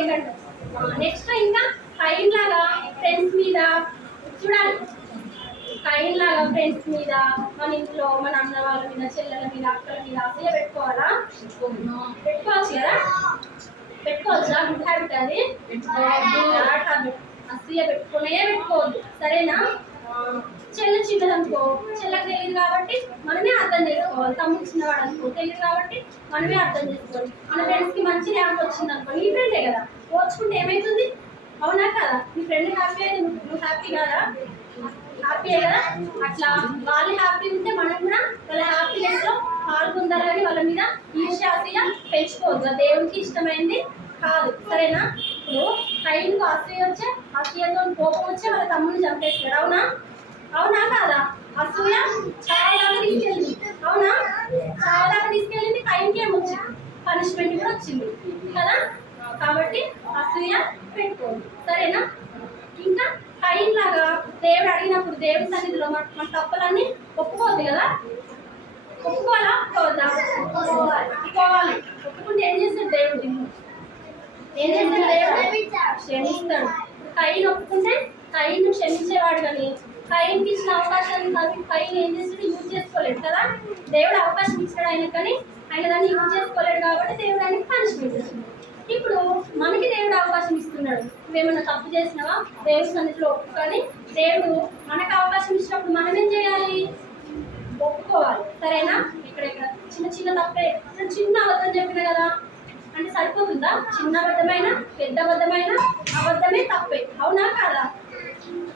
ఏంటంటే నెక్స్ట్ ఇంకా కైన్ లాగా ఫ్రెండ్స్ మీద చూడాలి. కైన్ లాగా ఫ్రెండ్స్ మీద, మన ఇంట్లో మన అన్న వాళ్ళ మీద, చెల్లెల మీద, అక్కల మీద అసూయ పెట్టుకోవాలా? పెట్టుకోవచ్చు కదా? పెట్టుకోవచ్చా? గుడ్ హ్యాబిట్ అది. Bad habit. అసూయ పెట్టుకోవద్దు, సరేనా? చెల్ల చిన్నదనుకో, చెల్లకి తెలియదు కాబట్టి మనమే అర్థం చేసుకోవాలి. తమ్ముడు చిన్నవాడు అనుకో, తెలియదు కాబట్టి మనమే అర్థం చేసుకోవాలి. మన ఫ్రెండ్స్కి మంచి ర్యాంక్ వచ్చింది అనుకో, నీ ఫ్రెండే కదా, ఓర్చుకుంటే ఏమవుతుంది? అవునా కదా? నీ ఫ్రెండ్ హ్యాపీ అయితే నువ్వు హ్యాపీ కదా? హ్యాపీయే కదా? అట్లా వాళ్ళు హ్యాపీ ఉంటే మనం కూడా వాళ్ళ హ్యాపీనెస్ లో పాల్గొందాలని వాళ్ళ మీద ఈర్ష్య పెంచుకోవద్దు. దేవునికి ఇష్టమైంది కాదు, సరేనా? ఇప్పుడు కైన్కు అసూయ వచ్చే, అసూయతో కోపం వచ్చే వాళ్ళ తమ్ముడిని చంపేస్తాడు. అవునా? అవునా కాదా? అసూయ చాలా తీసుకెళ్ళింది. అవునా? చాలా తీసుకెళ్ళింది. కైన్కి ఏమొచ్చింది? పనిష్మెంట్ కూడా వచ్చింది కదా? కాబట్టి అసూయ పెట్టుకోండి, సరేనా? ఇంకా కైన్ లాగా దేవుడు అడిగినప్పుడు దేవుడి సన్నిధిలో మన తప్పులన్నీ ఒప్పుకోవద్దు కదా? ఒప్పుకోవాలా? ఒప్పుకోవద్దా? ఒప్పుకోవాలి. ఒప్పుకుంటే ఏం చేస్తాడు దేవుడు? ఏం చేస్తాడు దేవుడు? క్షమిస్తాడు. కైన్ ఒప్పుకుంటే కైన్ క్షమించేవాడు, కానీ కైన్కి ఇచ్చిన అవకాశాన్ని కైన్ ఏం చేస్తాడు? యూజ్ చేసుకోలేడు కదా? దేవుడు అవకాశం ఇచ్చాడు ఆయన, కానీ ఆయన దాన్ని యూజ్ చేసుకోలేడు కాబట్టి దేవుడు ఆయనకి పనిష్మెంట్ ఇచ్చింది. ఇప్పుడు మనకి దేవుడు అవకాశం ఇస్తున్నాడు. నువ్వేమన్నా తప్పు చేసినావా? దేవుడి సన్నిధిలో ఒప్పుకొని దేవుడు మనకు అవకాశం ఇచ్చినప్పుడు మనం ఏం చేయాలి? ఒప్పుకోవాలి, సరేనా? ఇక్కడ చిన్న చిన్న తప్పే, చిన్న అబద్ధం చెప్పిన కదా అంటే సరిపోతుందా? చిన్న అబద్ధమైన, పెద్ద అబద్ధమైన, అబద్ధమే తప్పే. అవునా కాదా?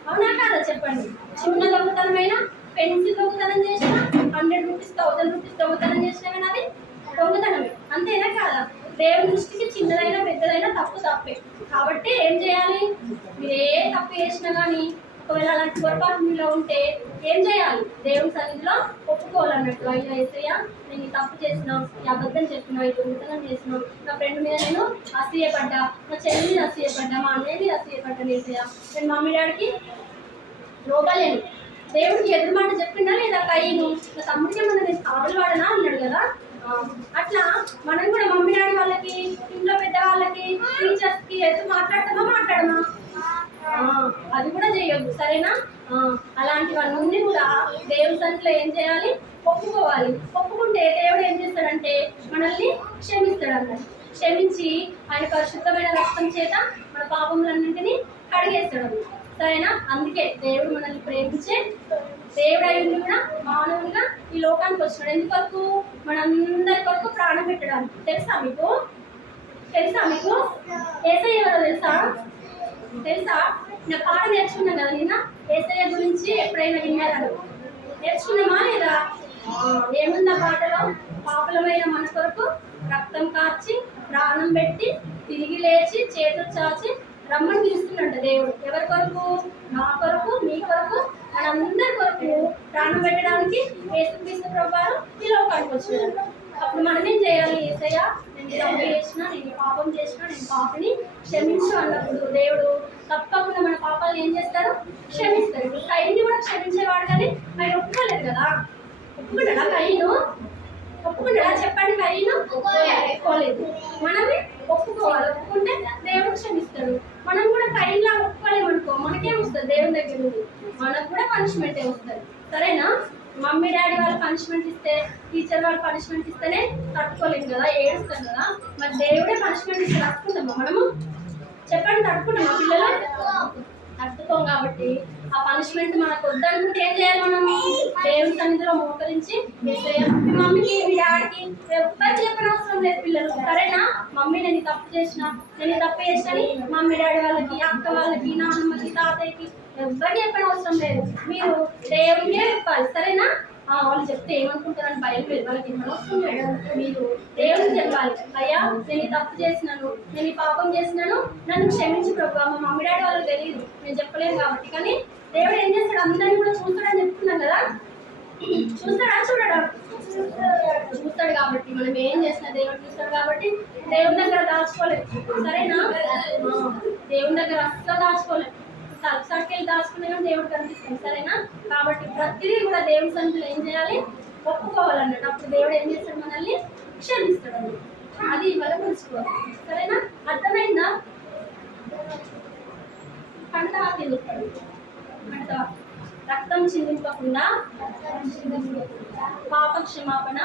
అవునా కాదా? చెప్పండి. చిన్న దొంగతనమైన, పెన్సిల్ దొంగతనం చేసినా, 100 రూపీస్ 1000 రూపీస్ దొంగతనం చేసినా కానీ అది దొంగతనమే, అంతేనా కాదా? దేవుని దృష్టికి చిన్నదైనా పెద్దదైనా తప్పు తప్పే. కాబట్టి ఏం చేయాలి? మీరు ఏ తప్పు చేసినా కానీ ఒకవేళ అలాంటి పొరపాటు మీలో ఉంటే ఏం చేయాలి? దేవుని సన్నిధిలో ఒప్పుకోవాలన్నట్టు. అయ్యా యేసయ్యా, నేను ఈ తప్పు చేసినా, ఈ అబద్ధం చెప్పినా, ఈ దొంగతనం చేసినా, నా ఫ్రెండ్ మీద నేను అసూయపడ్డా, నా చెల్లి మీద అసూయపడ్డా, మా అన్నయ్య మీద అసూయపడ్డా, యేసయ్యా నేను మమ్మీ డాడీకి లోపలేను. దేవుడికి ఎదురుమాట చెప్పిందా లేదా? కైను నా తమ్ముడికి ఏమన్నా నేను కావలి వాడనా అన్నాడు కదా? అట్లా మనం కూడా మమ్మీ డాడీ వాళ్ళకి, ఇంట్లో పెద్దవాళ్ళకి, టీచర్స్కి ఎదురు మాట్లాడమా? అది కూడా చేయొద్దు, సరేనా? అలాంటివన్నీ కూడా దేవుని సన్నిధిలో ఏం చేయాలి? ఒప్పుకోవాలి. ఒప్పుకుంటే దేవుడు ఏం చేస్తాడంటే మనల్ని క్షమిస్తాడు అన్నట్టు. క్షమించి ఆయన పరిశుద్ధమైన రక్తం చేత మన పాపములన్నింటినీ కడిగేస్తాడు, సరేనా? అందుకే దేవుడు మనల్ని ప్రేమించే దేవుడు అయ్యింది కూడా మానవులుగా ఈ లోకానికి వచ్చినాడు. ఎందుకొరకు? మనందరి కొరకు ప్రాణం పెట్టడానికి. తెలుసా మీకు? యేసయ్య ఎవరో తెలుసా? నా పాట నేర్చుకున్నాం కదా నిన్న. యేసయ్య గురించి ఎప్పుడైనా విన్నారా? నేర్చుకున్నామా లేదా? ఏముంది ఆ పాటలో? పాపలమైన మన కొరకు రక్తం కార్చి, ప్రాణం పెట్టి, తిరిగి లేచి, చేతులు చాచి రమ్మని పిలుస్తున్నట్టు దేవుడు. ఎవరి కొరకు? నా కొరకు, మీ కొరకు, మనందరి కొరకు ప్రాణం పెట్టడానికి యేసుక్రీస్తు ప్రభువారు ఈ లోకానికి వచ్చినాడు. అప్పుడు మనం ఏం చేయాలి? యేసయ్య, నేను తప్పు చేసినా, నేను పాపం చేసినా, నేను పాపని క్షమించు అన్నప్పుడు దేవుడు తప్పకుండా మన పాపాలను ఏం చేస్తారు? క్షమిస్తారు. ఇప్పుడు కైని కూడా క్షమించేవాడు, కానీ ఆయన ఒప్పుకోలేదు కదా? ఒప్పుకున్నాడా కైను? ఒప్పుకున్నాడా? చెప్పండి. కైను ఒప్పుకోలేదు. మనమే ఒప్పుకోవాలి. ఒప్పుకుంటే దేవుడు క్షమిస్తాడు. మనం కూడా కైన్లా ఒప్పుకోలేమనుకో, మనకేం వస్తుంది? దేవుని దగ్గర నుండి మనకు కూడా పనిష్మెంట్ వస్తుంది, సరేనా? మమ్మీ డాడీ వాళ్ళు పనిష్మెంట్ ఇస్తే, టీచర్ వాళ్ళు పనిష్మెంట్ ఇస్తేనే తట్టుకోలేము కదా, ఏడుస్తాం కదా. మరి దేవుడే పనిష్మెంట్ ఇస్తే తట్టుకుంటామా మనము? చెప్పండి, తట్టుకుంటామా పిల్లలు? తట్టుకోం. కాబట్టి ఆ పనిష్మెంట్ మనకు వద్దనుకుంటే ఏం చేయాలి? మనం దేవుని సన్నిధిలో మోకరించి మీ మమ్మీకి, మీ డాడీకి ఎవ్వరు చెప్పిన అవసరం లేదు పిల్లలు, సరేనా? మమ్మీ నేను తప్పు చేసిన, నేను తప్పు చేసినని మమ్మీ డాడీ వాళ్ళకి, అక్క వాళ్ళకి, నాన్నమ్మకి, తాతయ్యకి ఎవ్వరు చెప్పిన అవసరం లేదు. మీరు దేవునికే చెప్పాలి, సరేనా? వాళ్ళు చెప్తే ఏమనుకుంటారని భయం లేదు, వాళ్ళకి ఏమైనా అవసరం లేదు. మీరు దేవునికి చెప్పాలి, అయ్యా నేను ఈ తప్పు చేసినాను, నేను ఈ పాపం చేసినాను, నన్ను క్షమించి ప్రభు. మా మమ్మీ డాడీ వాళ్ళకి తెలియదు, నేను చెప్పలేను కాబట్టి. కానీ దేవుడు ఏం చేస్తాడు? అందరినీ కూడా చూస్తాడని చెప్తున్నాం కదా. చూస్తాడా? చూడడా? చూస్తాడు. కాబట్టి మనం ఏం చేసినా దేవుడు చూస్తాడు. కాబట్టి దేవుని దగ్గర దాచుకోలేదు, సరేనా? దేవుని దగ్గర అస్సలు దాచుకోలేదు. తలసాకెళ్ళి దాచుకునే కానీ దేవుడు కనిపిస్తుంది, సరేనా? కాబట్టి ప్రతిదీ కూడా దేవుని సన్నిధిలో ఏం చేయాలి? ఒప్పుకోవాలన్నట్టు. అప్పుడు దేవుడు ఏం చేస్తాడు? మనల్ని క్షమిస్తాడు అన్నట్టు. అది ఇవాళ తెలుసుకోవాలి, సరేనా? అర్థమైందా? కంటవాతి ఎందుకు కంటవాతి రక్తం చిందింపకుండా పాప క్షమాపణ